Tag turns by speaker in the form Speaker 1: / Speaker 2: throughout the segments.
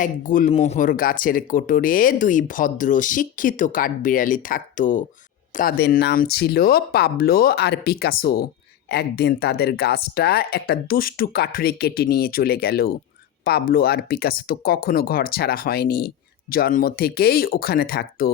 Speaker 1: এক গুলমোহর গাছের কোটরে দুই ভদ্র শিক্ষিত কাঠবিড়ালি থাকতো। তাদের নাম ছিল পাবলো আর পিকাসো। একদিন তাদের গাছটা একটা দুষ্টু কাঠুরে কেটে নিয়ে চলে গেল। পাবলো আর পিকাসো তো কখনো ঘর ছাড়া হয়নি, জন্ম থেকেই ওখানে থাকতো।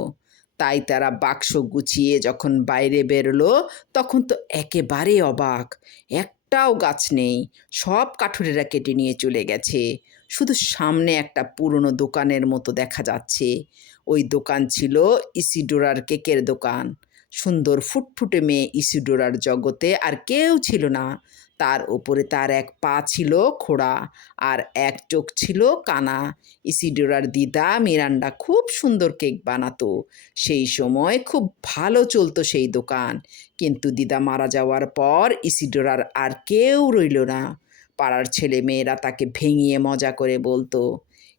Speaker 1: তাই তারা বাক্স গুছিয়ে যখন বাইরে বেরোলো, তখন তো একেবারে অবাক। একটাও গাছ নেই, সব কাঠুরেরা কেটে নিয়ে চলে গেছে। শুধু সামনে একটা পুরনো দোকানের মতো দেখা যাচ্ছে। ওই দোকান ছিল ইসিডোরার কেকের দোকান। সুন্দর ফুটফুটে মেয়ে ইসিডোরার জগতে আর কেউ ছিল না। তার ওপরে তার এক পা ছিল খোড়া আর এক চোখ ছিল কানা। ইসিডোরার দিদা মিরান্ডা খুব সুন্দর কেক বানাতো। সেই সময় খুব ভালো চলতো সেই দোকান। কিন্তু দিদা মারা যাওয়ার পর ইসিডোরার আর কেউ রইল না। পাড়ার ছেলে মেয়েরা তাকে ভেঙিয়ে মজা করে বলতো,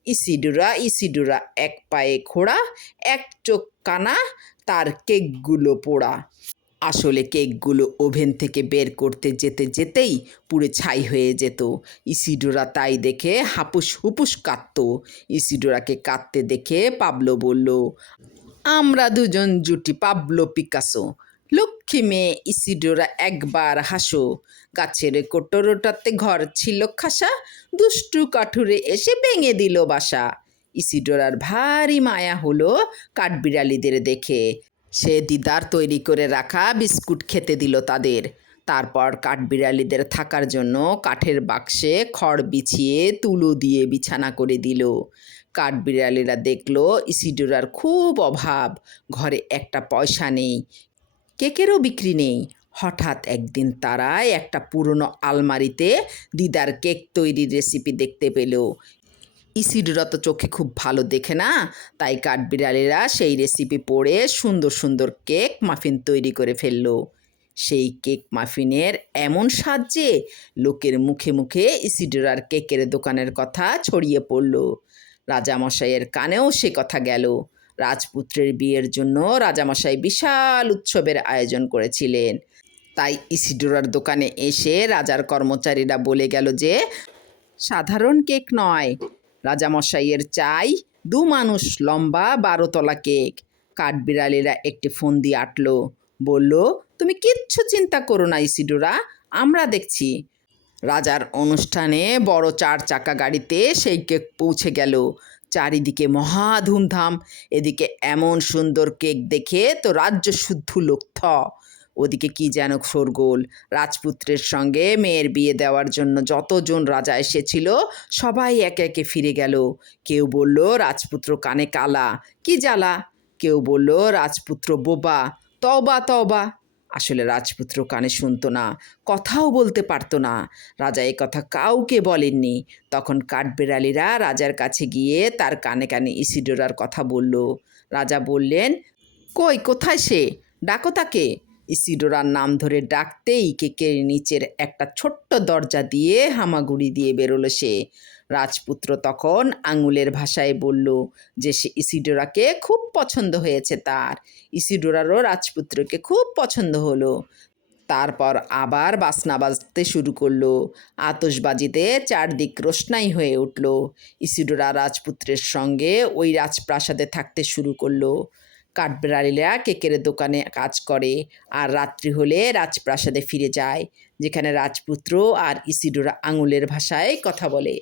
Speaker 1: ইসিডুরা ইসিডুরা, এক পায়ে খোড়া, এক চোখ কানা, তার কেকগুলো পোড়া। আসলে কেকগুলো ওভেন থেকে বের করতে যেতে যেতেই পুরো ছাই হয়ে যেত। ইসিডোরা তাই দেখে হাপুস হুপুস কাঁদত। ইসিডোরাকে কাঁদতে দেখে পাবলো বলল, আমরা দুজন জুটি পাবলো পিকাসো। লক্ষ্মী মেয়ে ইসিডোরা একবার হাসো। গাছের কোটরোটাতে ঘর ছিল খাসা, দুষ্টু কাঠুরে এসে ভেঙে দিল বাসা। ইসিডোরার ভারী মায়া হলো কাঠবিড়ালিদের দেখে। সে দিদার তৈরি করে রাখা বিস্কুট খেতে দিল তাদের। তারপর কাঠবিড়ালিদের থাকার জন্য কাঠের বাক্সে খড় বিছিয়ে তুলো দিয়ে বিছানা করে দিল। কাঠবিড়ালিরা দেখল ইসিডোরার খুব অভাব। ঘরে একটা পয়সা নেই। কেকেরও বিক্রি নেই। হঠাৎ একদিন তারা একটা পুরনো আলমারিতে দিদার কেক তৈরির রেসিপি দেখতে পেল। ইসিডোরা তো চোখে খুব ভালো দেখে না? তাই কাঠবিড়ালিরা সেই রেসিপি পড়ে সুন্দর সুন্দর কেক মাফিন তৈরি করে ফেলল। সেই কেক মাফিনের এমন স্বাদ যে লোকের মুখে মুখে ইসিডোরার কেকের দোকানের কথা ছড়িয়ে পড়ল। রাজামশাইয়ের কানেও সে কথা গেল। রাজপুত্রের বিয়ের জন্য রাজামশাই বিশাল উৎসবের আয়োজন করেছিলেন। তাই ইসিডোরার দোকানে এসে রাজার কর্মচারীরা বলে গেল যে, সাধারণ কেক নয়। রাজামশাইয়ের চাই দু মানুষ লম্বা বারোতলা কেক। কাঠবিড়ালিরা একটি ফোন দিয়ে আটলো। বলল, তুমি কিচ্ছু চিন্তা করো না ইসিডোরা, আমরা দেখছি। রাজার অনুষ্ঠানে বড় চার চাকা গাড়িতে সেই কেক পৌঁছে গেল। চারিদিকে মহা ধুমধাম। এদিকে এমন সুন্দর কেক দেখে তো রাজ্য শুদ্ধ লোক থ ওদিকে কি যেন শোরগোল। রাজপুত্রের সঙ্গে মেয়ের বিয়ে দেওয়ার জন্য যতজন রাজা এসেছিল, সবাই একে একে ফিরে গেল। কেউ বলল, রাজপুত্র কানে কালা। কি জ্বালা? কেউ বলল, রাজপুত্র বোবা। তবা তবা আসলে রাজপুত্র কানে শুনতো না, কথাও বলতে পারত না। রাজা এ কথা কাউকে বলেননি। তখন কাঠবেড়ালিরা রাজার কাছে গিয়ে তার কানে কানে ইসিডোরার কথা বলল। রাজা বললেন, কই, কোথায় সে? ডাকো তাকে। ইসিডোরার নাম ধরে ডাকতেই কেকের নিচের একটা ছোট্ট দরজা দিয়ে হামাগুড়ি দিয়ে বেরোলো সে। রাজপুত্র তখন আঙুলের ভাষায় বলল যে সে ইসিডোরাকে খুব পছন্দ হয়েছে তার। ইসিডোরারও রাজপুত্রকে খুব পছন্দ হলো। তারপর আবার বাসনা বাজতে শুরু করল। আতসবাজিতে চারদিক রোশনাই হয়ে উঠল। ইসিডোরা রাজপুত্রের সঙ্গে ওই রাজপ্রাসাদে থাকতে শুরু করল। কাঠবিড়ালিরা কেকের দোকানে কাজ করে। আর রাত্রি হলে রাজপ্রাসাদে ফিরে যায়, যেখানে রাজপুত্র আর ইসিডোরা আঙুলের ভাষায় কথা বলে।